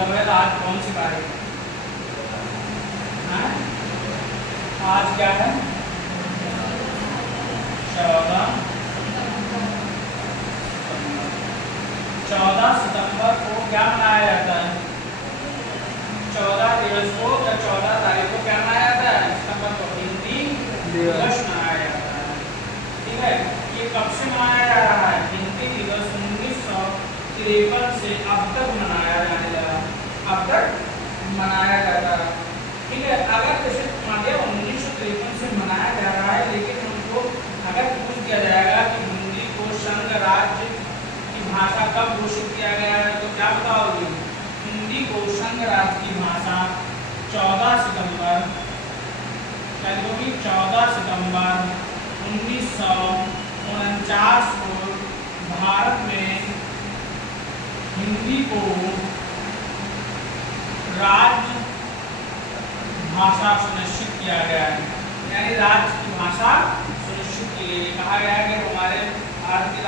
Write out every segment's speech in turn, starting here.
मतलब है। तो आज कौन सी तारीख है? आज क्या है? 14 सितंबर को क्या मनाया जाता है? 14 दिवस को या 14 तारीख को क्या मनाया जाता है? सितंबर को हिंदी दिवस मनाया जाता है। ठीक है, ये कब से मनाया जा रहा है? हिंदी दिवस 1953 से अब तक मनाया जाने लगा, अब तक मनाया जाता है। ठीक है, अगर जैसे मान लिया 1953 से मनाया जा रहा है, लेकिन हमको अगर पूछ दिया जाएगा कि हिंदी को संघ राज्य की भाषा कब घोषित किया गया है, तो क्या बताओगे? हिंदी को संघ राज्य की भाषा 14 सितंबर, क्या लिखोगी? 14 सितंबर 1949 को भारत में हिंदी को राज्य भाषा सुनिश्चित किया गया है, यानी राज्य की भाषा सुनिश्चित की गई। कहा गया है कि हमारे भारत की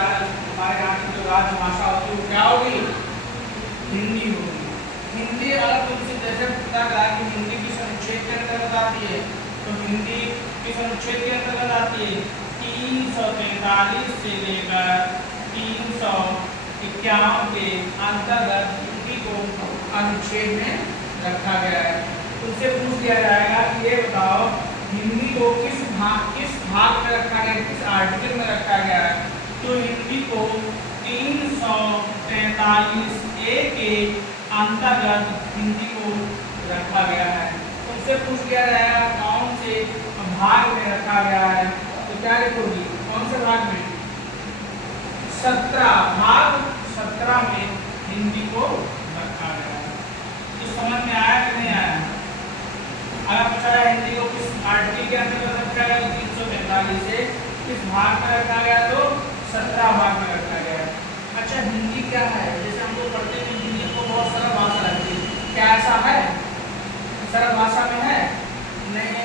हमारे यहाँ की जो राज्य भाषा होती है वो क्या होगी? हिंदी होगी। हिंदी अलग तुमसे जैसे पता करा कि हिंदी की अनुच्छेद के अंतर्गत आती है, तो हिंदी किस अनुच्छेद के अंतर्गत आती है? 343 से लेकर 351 के अंतर्गत हिंदी को अनुच्छेद में रखा गया है। उससे पूछ दिया जाएगा कि ये बताओ हिंदी को किस भाग में रखा गया, किस आर्टिकल में रखा गया है? तो हिंदी को 343 ए के अंतर्गत हिंदी को रखा गया है। उससे पूछ लिया जाएगा कौन से भाग में रखा गया है, तो क्या लिखोगी? कौन से भाग में? 17 भाग 17 में हिंदी को रखा गया है। तो समझ में आया कि नहीं आया? अगर पूछा जाए हिंदी को किस आर्टिकल के अंतर्गत रखा गया, तो 343 से किस भाग में रखा गया, तो 17 भाग में रखा गया है। अच्छा, हिंदी क्या है? जैसे हम लोग पढ़ते हैं हिंदी को बहुत सरल भाषा लगती है, क्या ऐसा है? सरल भाषा में है नहीं।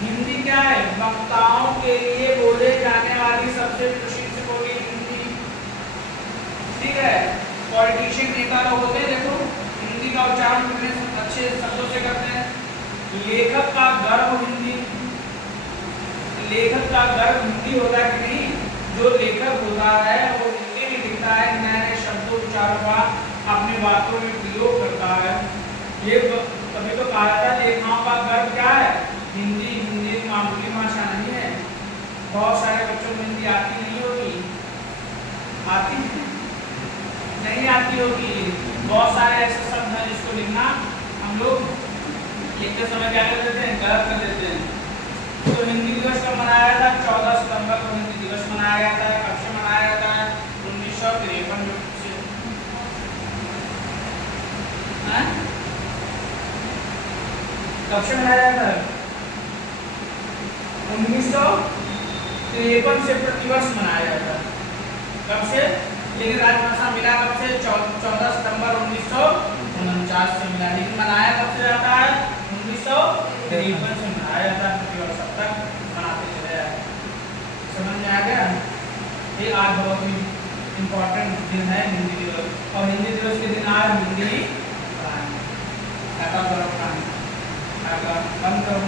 हिंदी क्या है? वक्ताओं के लिए बोले जाने वाली सबसे प्रसिद्ध बोली हिंदी। ठीक है, पॉलिटिशियन नेता लोग होते हैं, देखो हिंदी का उच्चारण कितने अच्छे शब्दों से करते हैं। लेखक का गर्व हिंदी, लेखक का गर्व हिंदी होता है कि नहीं? जो लेखक होता है वो हिंदी में लिखता है, नए नए शब्दों उच्चारों का अपने बातों में प्रयोग करता है। ये कभी तो कहा जाता है लेखकों का गर्व क्या है? हिंदी। हिंदी मामूली भाषा नहीं है। बहुत सारे बच्चों को हिंदी आती नहीं होगी, आती नहीं आती होगी। बहुत सारे ऐसे शब्द हैं जिसको लिखना हम लोग लिखते समय क्या कर देते हैं? गलत कर देते हैं। तो हिंदी दिवस कब मनाया जाता है? 14 सितंबर को हिंदी दिवस मनाया जाता है। कब से मनाया जाता है? 1953 से। कब से मनाया जाता है? 1953 से प्रतिवर्ष मनाया जाता है। कब से? लेकिन राजभाषा मिला कब से? 14 सितंबर 1949 से मिला। लेकिन मनाया कब से जाता है? 1953 से मनाया जाता है। प्रतिवर्ष अब तक मनाते चले जाए। समझ में आ गया? ये आज बहुत ही इम्पोर्टेंट दिन है हिंदी दिवस, और हिंदी दिवस के दिन आज हिंदी पढ़ाएंगे। बंद करो।